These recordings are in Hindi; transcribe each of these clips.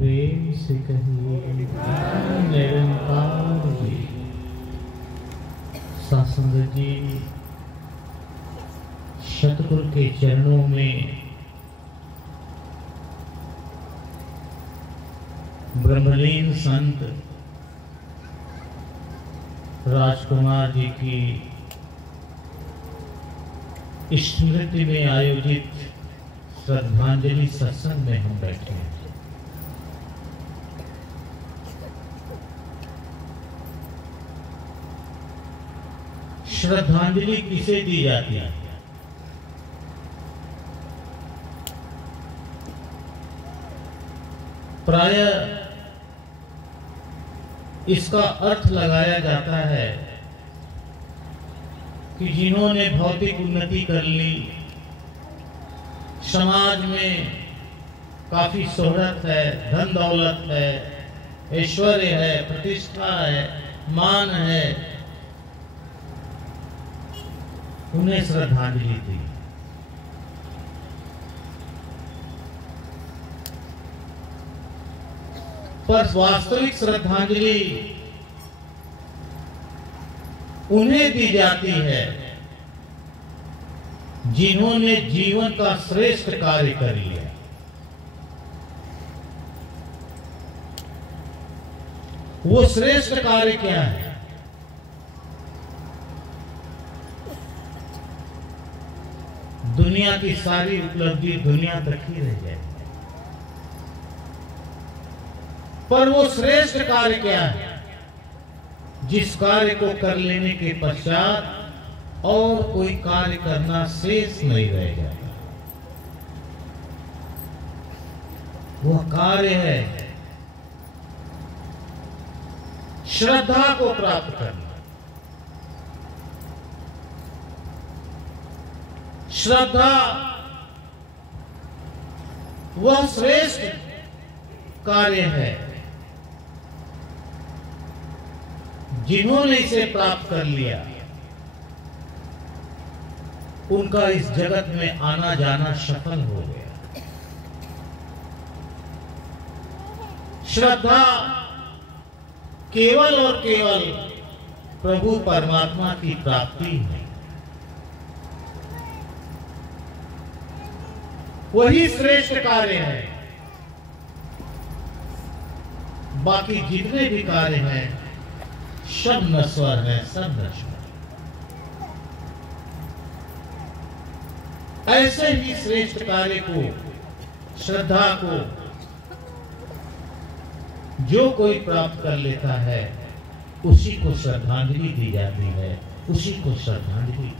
प्रेम से कहिए निरंकार जी। सासंगत जी, सतगुरु के चरणों में ब्रह्मलीन संत राजकुमार जी की स्मृति में आयोजित श्रद्धांजलि सत्संग में हम बैठे हैं। श्रद्धांजलि किसे दी जाती है? प्रायः इसका अर्थ लगाया जाता है कि जिन्होंने भौतिक उन्नति कर ली, समाज में काफी शोहरत है, धन दौलत है, ऐश्वर्य है, प्रतिष्ठा है, मान है, उन्हें श्रद्धांजलि दी। पर वास्तविक श्रद्धांजलि उन्हें दी जाती है जिन्होंने जीवन का श्रेष्ठ कार्य कर लिया। वो श्रेष्ठ कार्य क्या है? दुनिया की सारी उपलब्धि दुनिया तक ही रह जाए, पर वो श्रेष्ठ कार्य क्या है जिस कार्य को कर लेने के पश्चात और कोई कार्य करना शेष नहीं रह जाता? वह कार्य है श्रद्धा को प्राप्त करना। श्रद्धा वह श्रेष्ठ कार्य है जिन्होंने इसे प्राप्त कर लिया, उनका इस जगत में आना जाना सफल हो गया। श्रद्धा केवल और केवल प्रभु परमात्मा की प्राप्ति है। वही श्रेष्ठ कार्य है। बाकी जितने भी कार्य हैं सब नश्वर है, सब नश्वर। ऐसे ही श्रेष्ठ कार्य को, श्रद्धा को जो कोई प्राप्त कर लेता है उसी को श्रद्धांजलि दी जाती है, उसी को श्रद्धांजलि।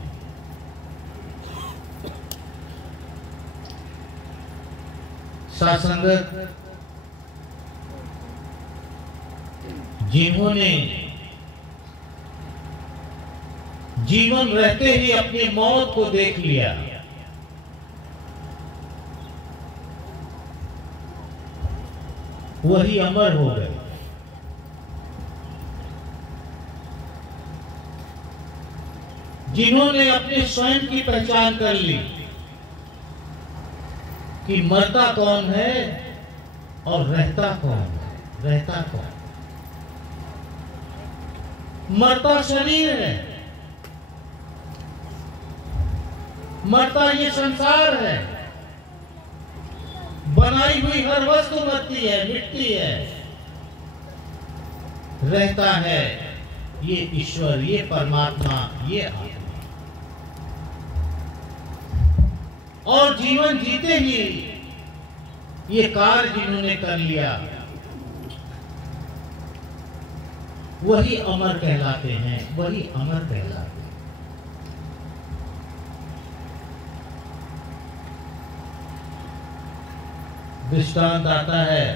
सासंगत, जिन्होंने जीवन रहते ही अपनी मौत को देख लिया, वही अमर हो गए। जिन्होंने अपने स्वयं की पहचान कर ली कि मरता कौन है और रहता कौन है। रहता कौन? मरता शरीर है, मरता ये संसार है, बनाई हुई हर वस्तु मरती है, मिटती है। रहता है ये ईश्वर, ये परमात्मा, ये आत्मा। और जीवन जीते ही ये कार्य जिन्होंने कर लिया वही अमर कहलाते हैं, वही अमर कहलाते हैं। दृष्टांत आता है,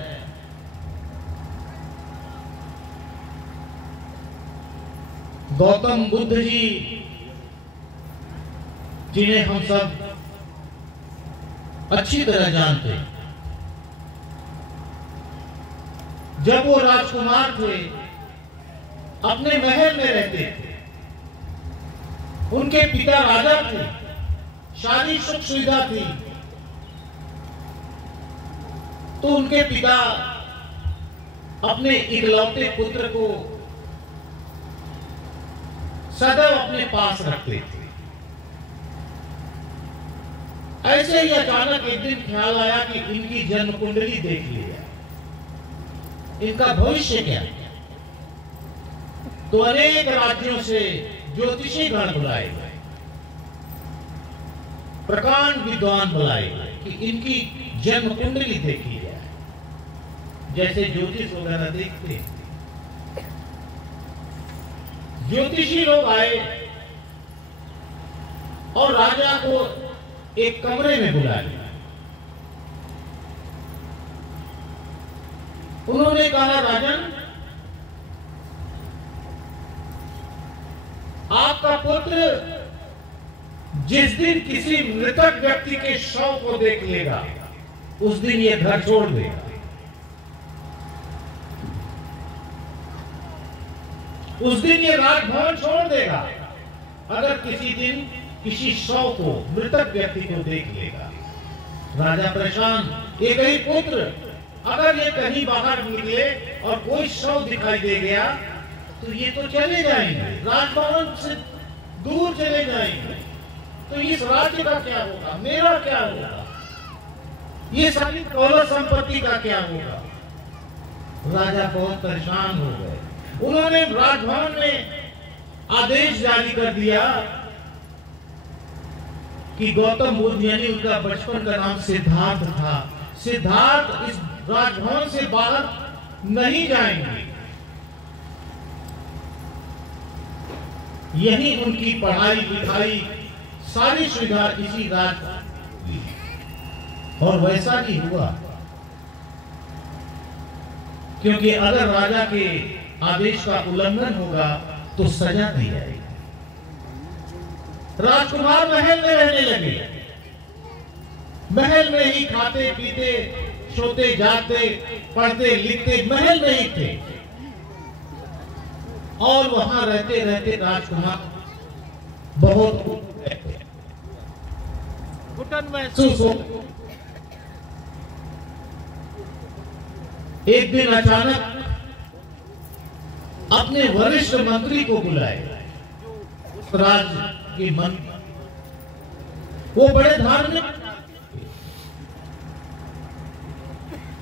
गौतम बुद्ध जी, जिन्हें हम सब अच्छी तरह जानते हैं, जब वो राजकुमार थे, अपने महल में रहते थे, उनके पिता राजा थे, शादी सुख सुविधा थी, तो उनके पिता अपने इकलौते पुत्र को सदैव अपने पास रखते थे। ऐसे ही अचानक एक दिन ख्याल आया कि इनकी जन्म कुंडली देख लिया, इनका भविष्य क्या है। तो अनेक राज्यों से ज्योतिषी गण बुलाए गए, प्रकांड विद्वान बुलाए गए कि इनकी जन्म कुंडली देखी जाए, जैसे ज्योतिष वगैरह देखते हैं। ज्योतिषी लोग आए और राजा को एक कमरे में बुला लिया। उन्होंने कहा, राजन, आपका पुत्र जिस दिन किसी मृतक व्यक्ति के शव को देख लेगा, उस दिन ये घर छोड़ देगा। उस दिन ये राजभवन छोड़ देगा अगर किसी दिन किसी शव को, मृतक व्यक्ति को देख लेगा। राजा परेशान, एक ही पुत्र, अगर ये कहीं बाहर निकले और कोई शव दिखाई दे गया तो ये तो चले जाएंगे, राजभवन से दूर चले जाएंगे। तो इस राज्य का क्या होगा, मेरा क्या होगा, ये सारी दौलत संपत्ति का क्या होगा। राजा बहुत परेशान हो गए। उन्होंने राजभवन में आदेश जारी कर दिया कि गौतम बुद्ध, यानी उनका बचपन का नाम सिद्धार्थ था, सिद्धार्थ इस राजभवन से बाहर नहीं जाएंगे। यही उनकी पढ़ाई लिखाई सारी सुविधा इसी राजभवन, और वैसा ही हुआ। क्योंकि अगर राजा के आदेश का उल्लंघन होगा तो सजा दी जाएगी। राजकुमार महल में रहने लगे, महल में ही खाते पीते, सोते जागते, पढ़ते लिखते महल में ही थे। और वहां रहते रहते राजकुमार बहुत घुटन महसूस हो। एक दिन अचानक अपने वरिष्ठ मंत्री को बुलाए, उस राज्य के मंत्री, वो बड़े धार्मिक।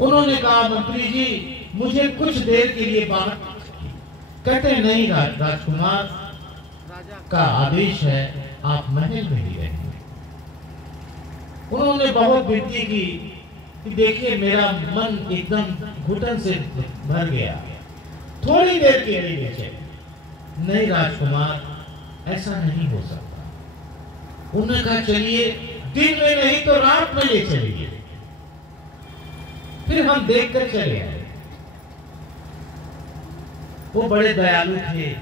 उन्होंने कहा, मंत्री जी, मुझे कुछ देर के लिए बाहर। कहते हैं, नहीं राजकुमार, का आदेश है, आप महल में ही रहेंगे। उन्होंने बहुत विनती की कि देखिए, मेरा मन एकदम घुटन से भर गया, थोड़ी देर के लिए चलिए। नहीं राजकुमार, ऐसा नहीं हो सकता। उन्होंने कहा, चलिए, दिन में नहीं तो रात में ले चलिए। फिर हम देखकर चले आए। वो बड़े दयालु थे।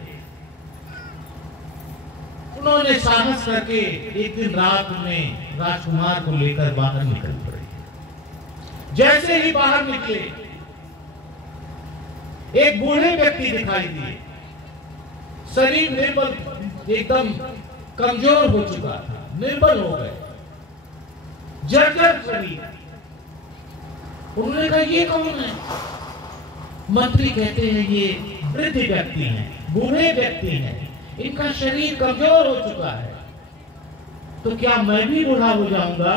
उन्होंने साहस करके एक दिन रात में राजकुमार को लेकर बाहर निकल पड़े। जैसे ही बाहर निकले, एक बूढ़े व्यक्ति दिखाई दिए। शरीर निर्बल, एकदम कमजोर हो चुका था, निर्बल हो गए, जर्जर शरीर। उन्होंने कहा, ये कौन है? मंत्री कहते हैं, ये वृद्ध व्यक्ति हैं, बूढ़े व्यक्ति हैं, इनका शरीर कमजोर हो चुका है। तो क्या मैं भी बूढ़ा हो जाऊंगा?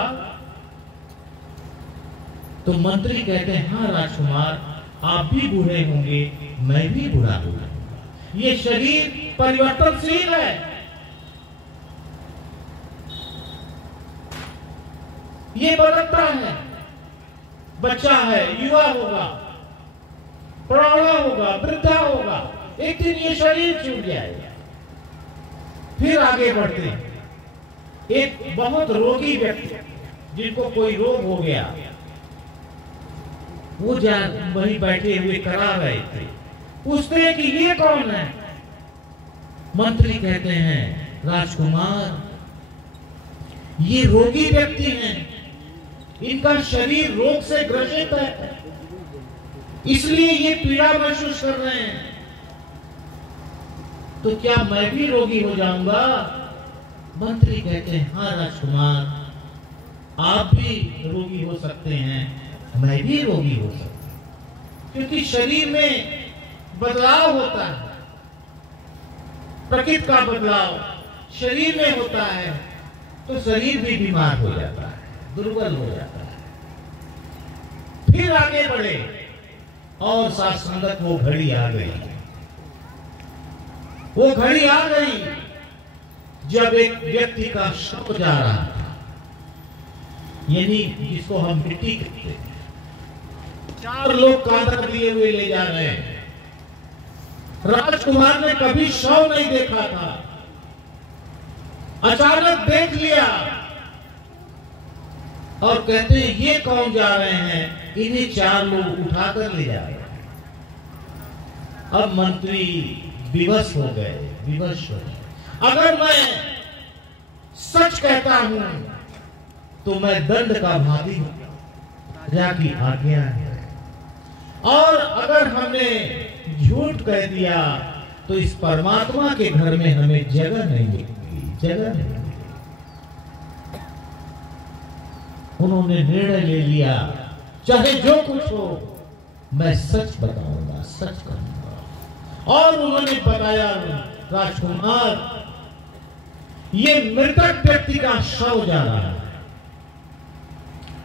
तो मंत्री कहते हैं, हाँ राजकुमार, आप भी बूढ़े होंगे, मैं भी बूढ़ा हो जाऊंगा। ये शरीर परिवर्तनशील है, ये बदलता है। बच्चा है, युवा होगा, प्रौढ़ा होगा, वृद्धा होगा, एक दिन ये शरीर छूट जाएगा। फिर आगे बढ़ते हैं। एक बहुत रोगी व्यक्ति, जिनको कोई रोग हो गया, वो वहीं बैठे हुए करा रहे थे। पूछते हैं कि ये कौन है? मंत्री कहते हैं, राजकुमार, ये रोगी व्यक्ति हैं, इनका शरीर रोग से ग्रसित है, इसलिए ये पीड़ा महसूस कर रहे हैं। तो क्या मैं भी रोगी हो जाऊंगा? मंत्री कहते हैं, हाँ राजकुमार, आप भी रोगी हो सकते हैं, मैं भी रोगी हो सकता हूं। क्योंकि शरीर में बदलाव होता है, प्रकृति का बदलाव शरीर में होता है, तो शरीर भी बीमार हो जाता है, दुर्बल हो जाता है। फिर आगे बढ़े और साथ संगत वो घड़ी आ गई। वो घड़ी आ गई जब एक व्यक्ति का शव जा रहा था, यानी जिसको हम मिट्टी कहते हैं। 4 लोग कांधा लिए हुए ले जा रहे हैं। राजकुमार ने कभी शव नहीं देखा था, अचानक देख लिया और कहते हैं ये कौन जा रहे हैं? इन्हीं 4 लोग उठाकर ले जा रहे हैं। अब मंत्री विवश हो गए, विवश हो गए। अगर मैं सच कहता हूं तो मैं दंड का भागी हूं, राजा की आज्ञा है। और अगर हमने झूठ कह दिया तो इस परमात्मा के घर में हमें जगह नहीं मिलेगी, जगह नहीं मिलेगी। उन्होंने निर्णय ले लिया, चाहे जो कुछ हो मैं सच बताऊंगा, सच कहूंगा। और उन्होंने बताया, राजकुमार ये मृतक व्यक्ति का शव जा रहा है,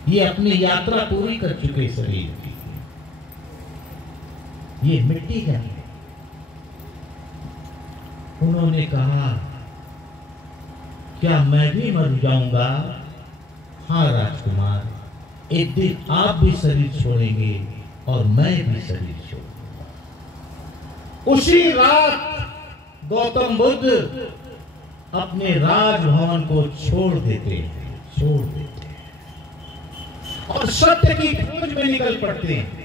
ये अपनी यात्रा पूरी कर चुके शरीर की, ये मिट्टी का है। उन्होंने कहा क्या मैं भी मर जाऊंगा? हाँ राजकुमार, एक दिन आप भी शरीर छोड़ेंगे और मैं भी शरीर छोड़ूंगा। उसी रात गौतम बुद्ध अपने राजभवन को छोड़ देते हैं, छोड़ देते हैं और सत्य की खोज में निकल पड़ते हैं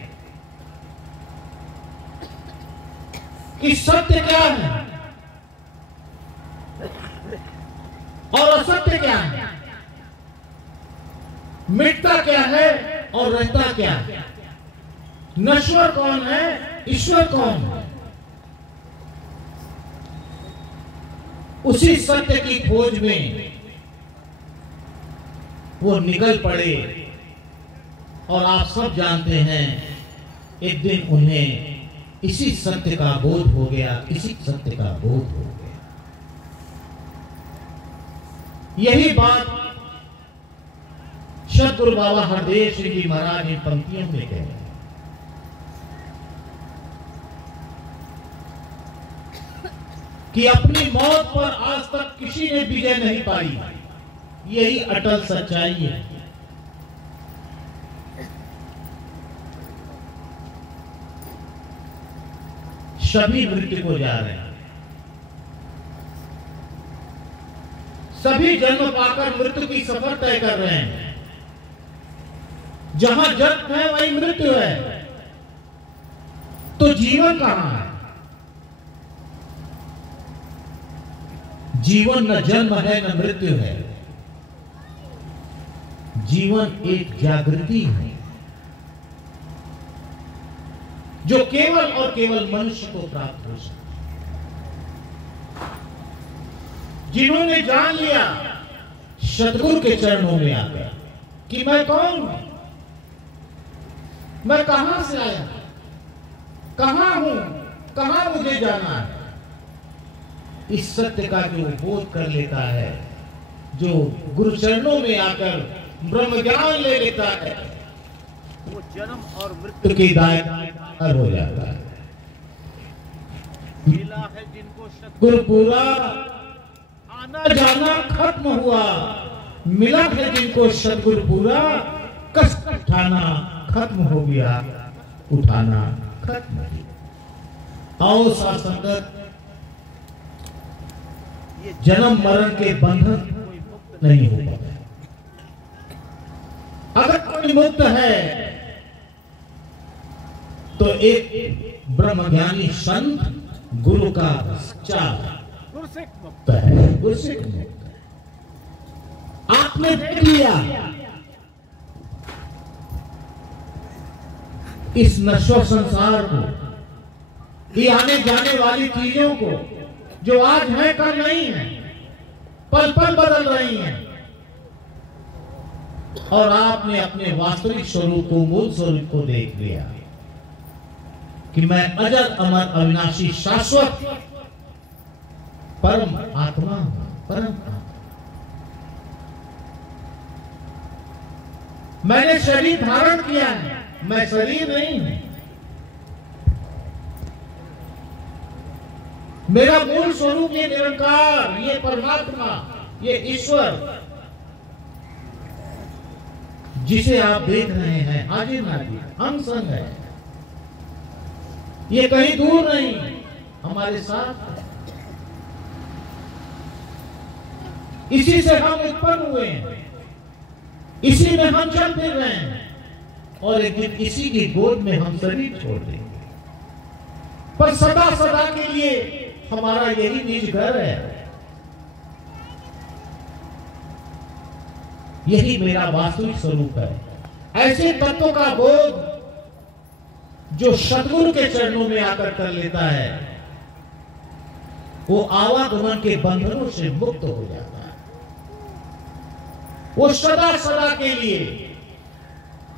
कि सत्य क्या है और असत्य क्या है, मिटता क्या है और रहता क्या है, नश्वर कौन है, ईश्वर कौन है। उसी सत्य की खोज में वो निकल पड़े और आप सब जानते हैं एक दिन उन्हें इसी सत्य का बोध हो गया, इसी सत्य का बोध हो गया। यही बात सतगुरु बाबा हरदेव सिंह जी महाराज इन पंक्तियों में कह रहे हैं कि अपनी मौत पर आज तक किसी ने विजय नहीं पाई, यही अटल सच्चाई है। सभी मृत्यु को जा रहे हैं, सभी जन्म पाकर मृत्यु की सफर तय कर रहे हैं। जहां जन्म है वहीं मृत्यु है, तो जीवन कहां है? जीवन न जन्म है न मृत्यु है, जीवन एक जागृति है जो केवल और केवल मनुष्य को प्राप्त हो सकती। जिन्होंने जान लिया सतगुरु के चरणों में आकर कि मैं कौन हूं, मैं कहां से आया, कहां हूं, कहां मुझे जाना है, इस सत्य का जो बोध कर लेता है, जो गुरु चरणों में आकर ब्रह्म ज्ञान ले लेता है, वो जन्म और मृत्यु की दायरा हो जाता है। मिला है जिनको सतगुरु पूरा, आना जाना खत्म हुआ। मिला है जिनको सतगुरु पूरा, कष्ट उठाना खत्म हो गया, उठाना खत्म हो गया। आओ साथ संगत, जन्म मरण के बंधन नहीं हो पाता। अगर कोई मुक्त है तो एक ब्रह्मज्ञानी संत गुरु का मुक्त है, गुरसिक मुक्त है। आपने देख लिया इस नश्वर संसार को, ये आने जाने वाली चीजों को, जो आज है कल नहीं है, पल पल बदल रही हैं, और आपने अपने वास्तविक स्वरूप को, मूल स्वरूप को देख लिया। कि मैं अजर अमर अविनाशी शाश्वत परम आत्मा हूं, परम आत्मा। मैंने शरीर धारण किया है, मैं शरीर नहीं हूं। मेरा मूल स्वरूप ये निरंकार, ये परमात्मा, ये ईश्वर जिसे आप देख रहे हैं हाजिर नाजिर हम संग है, ये कहीं दूर नहीं, हमारे साथ है। इसी से हम उत्पन्न हुए हैं, इसी में हम चल फिर रहे हैं और एक दिन इसी की गोद में हम शरीर छोड़ देंगे। पर सदा सदा के लिए हमारा यही निज घर है, यही मेरा वास्तविक स्वरूप है। ऐसे तत्वों का बोध जो सद्गुरु के चरणों में आकर कर लेता है, वो आवागमन के बंधनों से मुक्त हो जाता है। वो सदा सदा के लिए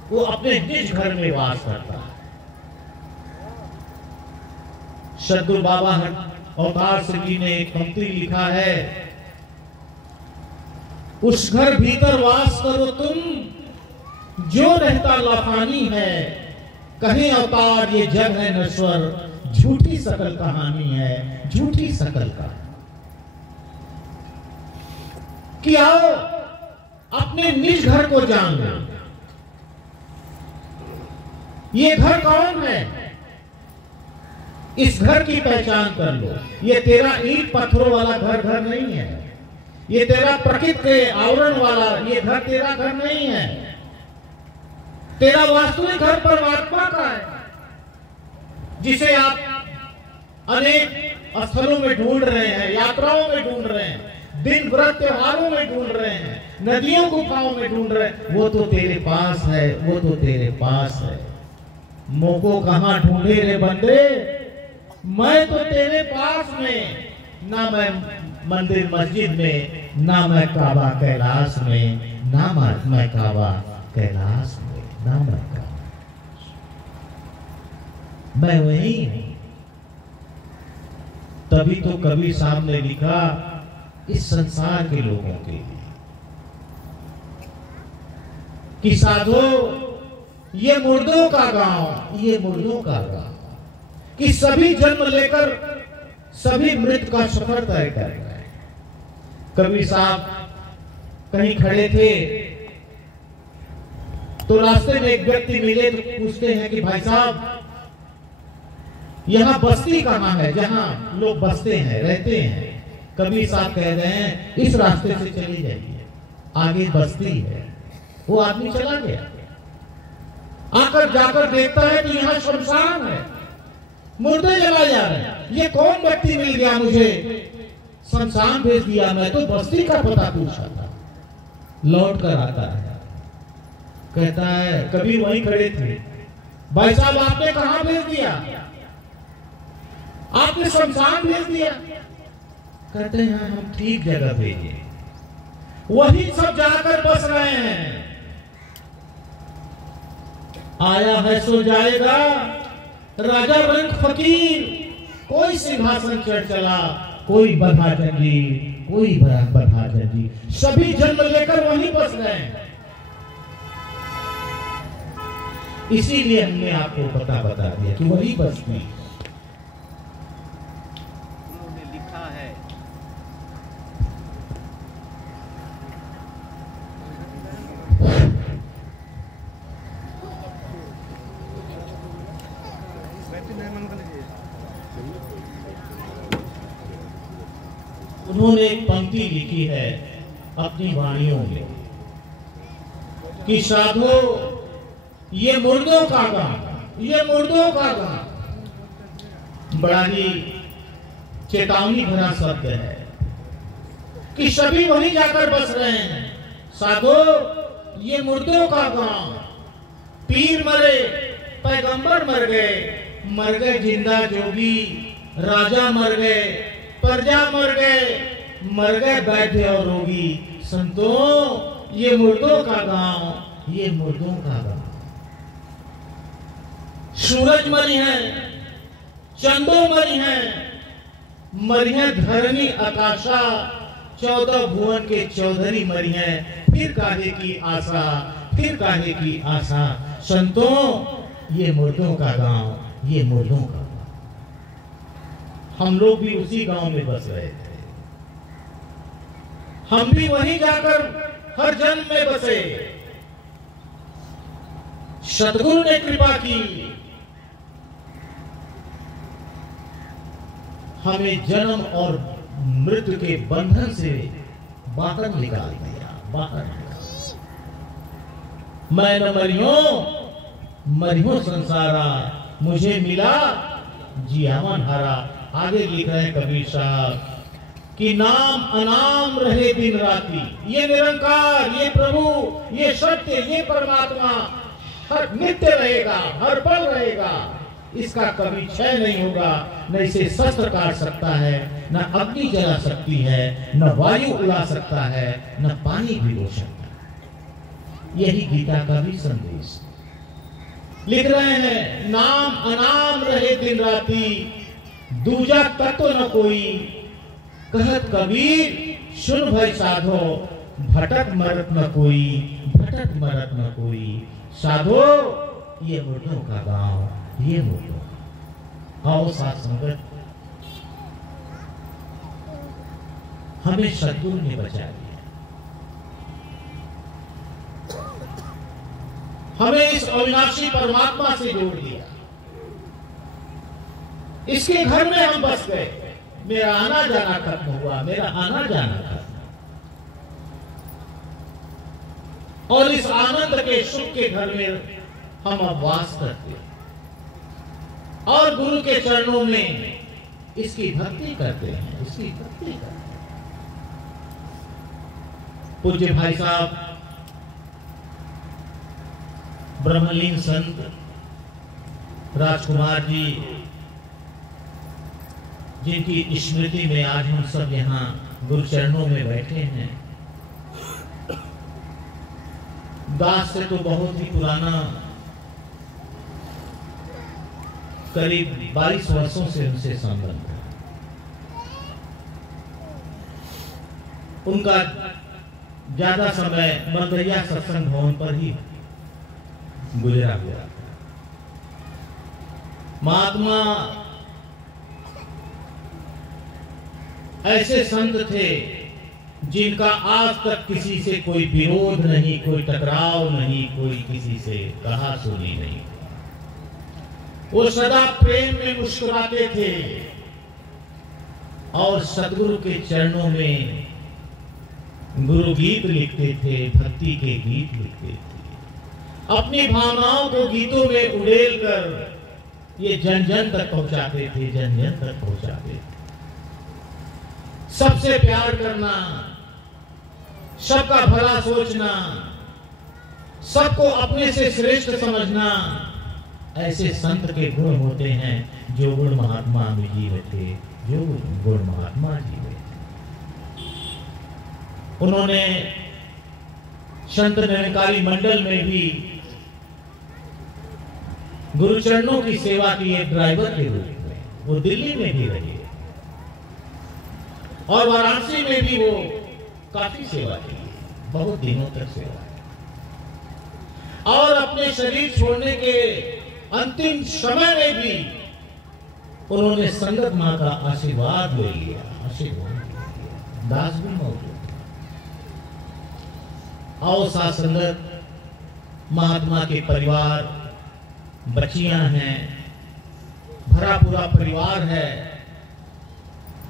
वो अपने निज घर में वास करता है। सद्गुरु बाबा अवतार सिंह जी ने एक पंक्ति लिखा है, उस घर भीतर वास करो तुम जो रहता लाफानी है, कहे अवतार ये जग है नश्वर, झूठी सकल कहानी है, झूठी सकल का। कि आओ अपने निज घर को जान लो। ये घर कौन है, इस घर की पहचान कर लो। ये तेरा ईंट पत्थरों वाला घर नहीं है, ये तेरा प्रकृति के आवरण वाला ये घर तेरा घर नहीं है। तेरा वास्तविक घर परमात्मा का है, जिसे आप अनेक स्थलों में ढूंढ रहे हैं, यात्राओं में ढूंढ रहे हैं, दिन व्रत त्योहारों में ढूंढ रहे हैं, नदियों गुफाओं में ढूंढ रहे हैं। वो तो तेरे पास है, वो तो तेरे पास है। मोको कहां ढूंढे रे बंदे, मैं तो तेरे पास में, ना मैं मंदिर मस्जिद में, ना मैं काबा कैलाश में, ना मैं काबा कैलाश में, ना मैं काबा, मैं वही हूं। तभी तो कबीर साहब ने लिखा इस संसार के लोगों के लिए कि साधो ये मुर्दों का गांव, ये मुर्दों का गांव, कि सभी जन्म लेकर सभी मृत का सफर तय कर रहे हैं। कबीर साहब कहीं खड़े थे तो रास्ते में एक व्यक्ति मिले तो पूछते हैं कि भाई साहब यहाँ बस्ती कहाँ है, जहाँ लोग बसते हैं रहते हैं। कबीर साहब कह रहे हैं इस रास्ते से चली जाइए, आगे बस्ती है। वो आदमी चला गया, आकर जाकर देखता है कि यहाँ शमशान है, मुर्दे जलाए जा रहे हैं। ये कौन व्यक्ति मिल गया मुझे, शमशान भेज दिया, मैं तो बस्ती का पता पूछा था। लौट कर आता है, कहता है कबीर वहीं खड़े थे, भाई साहब आपने कहां भेज दिया, आपने शमशान भेज दिया। कहते हैं हम ठीक जगह भेजे, वही सब जाकर बस रहे हैं। आया है सो जाएगा, राजा रंग फकीर, कोई सिंहासन चढ़ चला, कोई बधा जंजीर, कोई बधा जंजीर, सभी जन्म लेकर वहीं बस गए। इसीलिए हमने आपको बता दिया कि वही बस्ती। उन्होंने लिखा है उन्होंने एक पंक्ति लिखी है अपनी वाणियों में कि साधो ये मुर्दों का गांव, ये मुर्दों का गांव। बड़ा ही चेतावनी भरा शब्द है कि सभी वहीं जाकर बस रहे हैं। साधो ये मुर्दों का गांव, पीर मरे, पैगंबर मर गए जिंदा जोगी, राजा मर गए, प्रजा मर गए वैद्य और रोगी। संतों ये मुर्दों का गांव, ये मुर्दों का गांव। सूरज मरी है, चंदो मरी हैं, मरी हैं धरणी आकाशा, 14 भुवन के चौधरी मरी हैं, फिर काहे की आशा, फिर काहे की आशा। संतों ये मुर्दों का गांव, ये मुर्दों का गांव। हम लोग भी उसी गांव में बस रहे थे, हम भी वहीं जाकर हर जन्म में बसे। सतगुरु ने कृपा की, हमें जन्म और मृत्यु के बंधन से बाहर निकाल दिया, बाहर निकाल। मैं न मरियो संसारा, मुझे मिला जियावन हारा। आगे लिख रहे हैं कबीर साहब कि नाम अनाम रहे दिन राती, ये निरंकार, ये प्रभु, ये सत्य, ये परमात्मा हर नित्य रहेगा, हर पल रहेगा। इसका कभी क्षय नहीं होगा। न इसे शस्त्र काट सकता है, न अग्नि जला सकती है, न वायु उड़ा सकता है, न पानी भिगो सकता है। यही गीता का भी संदेश। लिख रहे हैं नाम अनाम रहे दिन राती, दूजा तत्व न कोई, कहत कबीर सुन भय साधो, भटक मरत न कोई, भटक मरत न कोई। साधो ये मुर्दों का गांव, ये मुर्दों का। आओ साथ संगत, हमें सद्गुरु ने बचा लिया, हमें इस अविनाशी परमात्मा से जोड़ दिया। इसके घर में हम बस गए, मेरा आना जाना खत्म हुआ, मेरा आना जाना खत्म। और इस आनंद के सुख के घर में हम अब वास करते हैं और गुरु के चरणों में इसकी भक्ति करते हैं, इसकी भक्ति करते हैं। पूज्य भाई साहब ब्रह्मलीन संत राजकुमार जी, जिनकी स्मृति में आज हम सब यहाँ गुरु चरणों में बैठे हैं। दास से तो बहुत ही पुराना, करीब 22 वर्षों से उनसे संबंध है। उनका ज्यादा समय बंगैया सत्संग भवन पर ही गुजरा हुआ। महात्मा ऐसे संत थे जिनका आज तक किसी से कोई विरोध नहीं, कोई टकराव नहीं, कोई किसी से कहा सुनी नहीं। वो सदा प्रेम में मुस्कुराते थे और सतगुरु के चरणों में गुरु गीत लिखते थे, भक्ति के गीत लिखते थे। अपनी भावनाओं को गीतों में उड़ेल कर ये जन जन तक पहुंचाते थे, जन जन तक पहुंचाते थे। सबसे प्यार करना, सबका भला सोचना, सबको अपने से श्रेष्ठ समझना, ऐसे संत के गुण होते हैं जो गुण महात्मा में जीवे थे, जो गुण महात्मा जीवे थे। उन्होंने संत निरंकारी मंडल में भी गुरु चरणों की सेवा की, एक ड्राइवर के रूप में। वो दिल्ली में भी रहे और वाराणसी में भी वो काफी सेवा की, बहुत दिनों तक सेवा की। और अपने शरीर छोड़ने के अंतिम समय में भी उन्होंने संगत मां का आशीर्वाद ले लिया, आशीर्वाद लिया। दास भी मौजूद। आओ साथ संगत, महात्मा के परिवार, बच्चियां हैं, भरा पूरा परिवार है।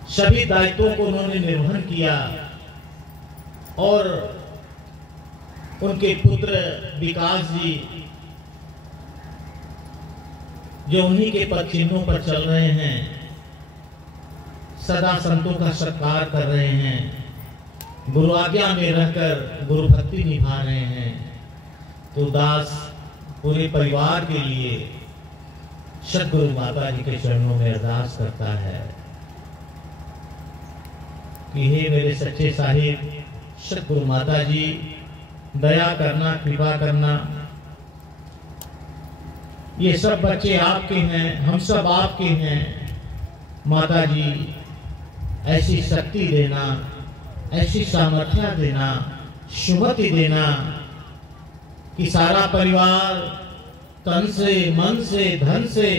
सभी दायित्वों को उन्होंने निर्वहन किया और उनके पुत्र विकास जी जो उन्हीं के पद चिन्हों पर चल रहे हैं, सदा संतों का सत्कार कर रहे हैं, गुरु आज्ञा में रहकर गुरु भक्ति निभा रहे हैं। तो दास पूरे परिवार के लिए सद्गुरु माता जी के चरणों में अरदास करता है कि हे मेरे सच्चे साहिब सद्गुरु माता जी, दया करना, कृपा करना। ये सब बच्चे आपके हैं, हम सब आपके हैं। माता जी ऐसी शक्ति देना, ऐसी सामर्थ्य देना, सुमति देना कि सारा परिवार तन से, मन से, धन से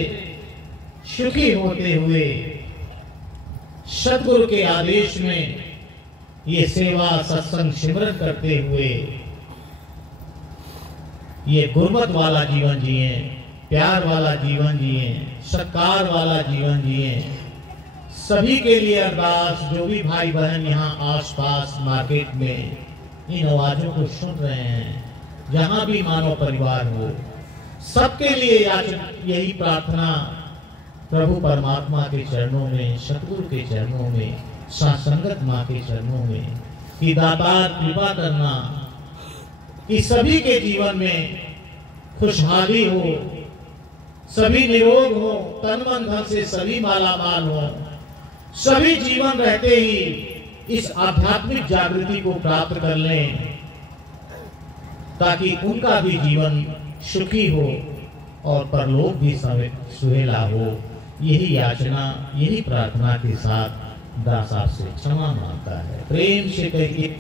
सुखी होते हुए सतगुरु के आदेश में ये सेवा सत्संग सिमरन करते हुए ये गुरबत वाला जीवन जिए, प्यार वाला जीवन जिए, सत्कार वाला जीवन जिए। सभी के लिए अरदास, जो भी भाई बहन यहाँ आसपास मार्केट में इन आवाजों को सुन रहे हैं, जहां भी मानव परिवार हो, सबके लिए यही प्रार्थना प्रभु परमात्मा के चरणों में, सतगुरु के चरणों में, सासंगत माँ के चरणों में कि दातार कृपा करना कि सभी के जीवन में खुशहाली हो, सभी निरोग हो, तन मन धन से सभी मालामाल हो, सभी जीवन रहते ही इस आध्यात्मिक जागृति को प्राप्त कर लें ताकि उनका भी जीवन सुखी हो और परलोक भी सुहेला हो। यही याचना, यही प्रार्थना के साथ दास आपसे क्षमा मांगता है। प्रेम से कहिए।